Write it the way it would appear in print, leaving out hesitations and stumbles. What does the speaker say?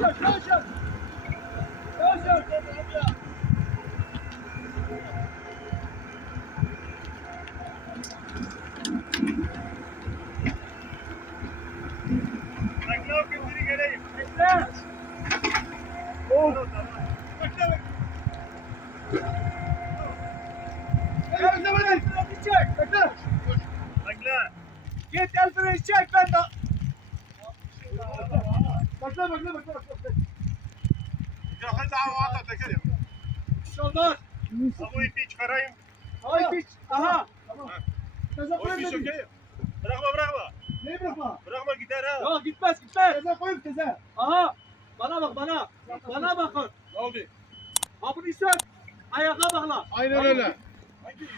Yavaş yavaş yavaş yavaş. Yavaş yavaş. Bekle o gündürü geleyim. Bekle. Oh. Bekle bekle. Gel bize böyle el freni çek. Bekle. Bekle. Git el freni çek ben de. Bekle. Ya hadi hava at tekerim. İnşallah. Ama ipi çıkarayım. Ay piç. Aha. Tamam. Ha. Teze O koyayım ipi dedim. sökeyim. Bırakma. Neyi bırakma? Bırakma gider ha. Yok gitmez. Teze koyayım teze. Aha. Bana bak bana. Bana bakın. Ne oldu? Ha bunu sök. Ayağa bakla. Aynen öyle. Hangi ipi?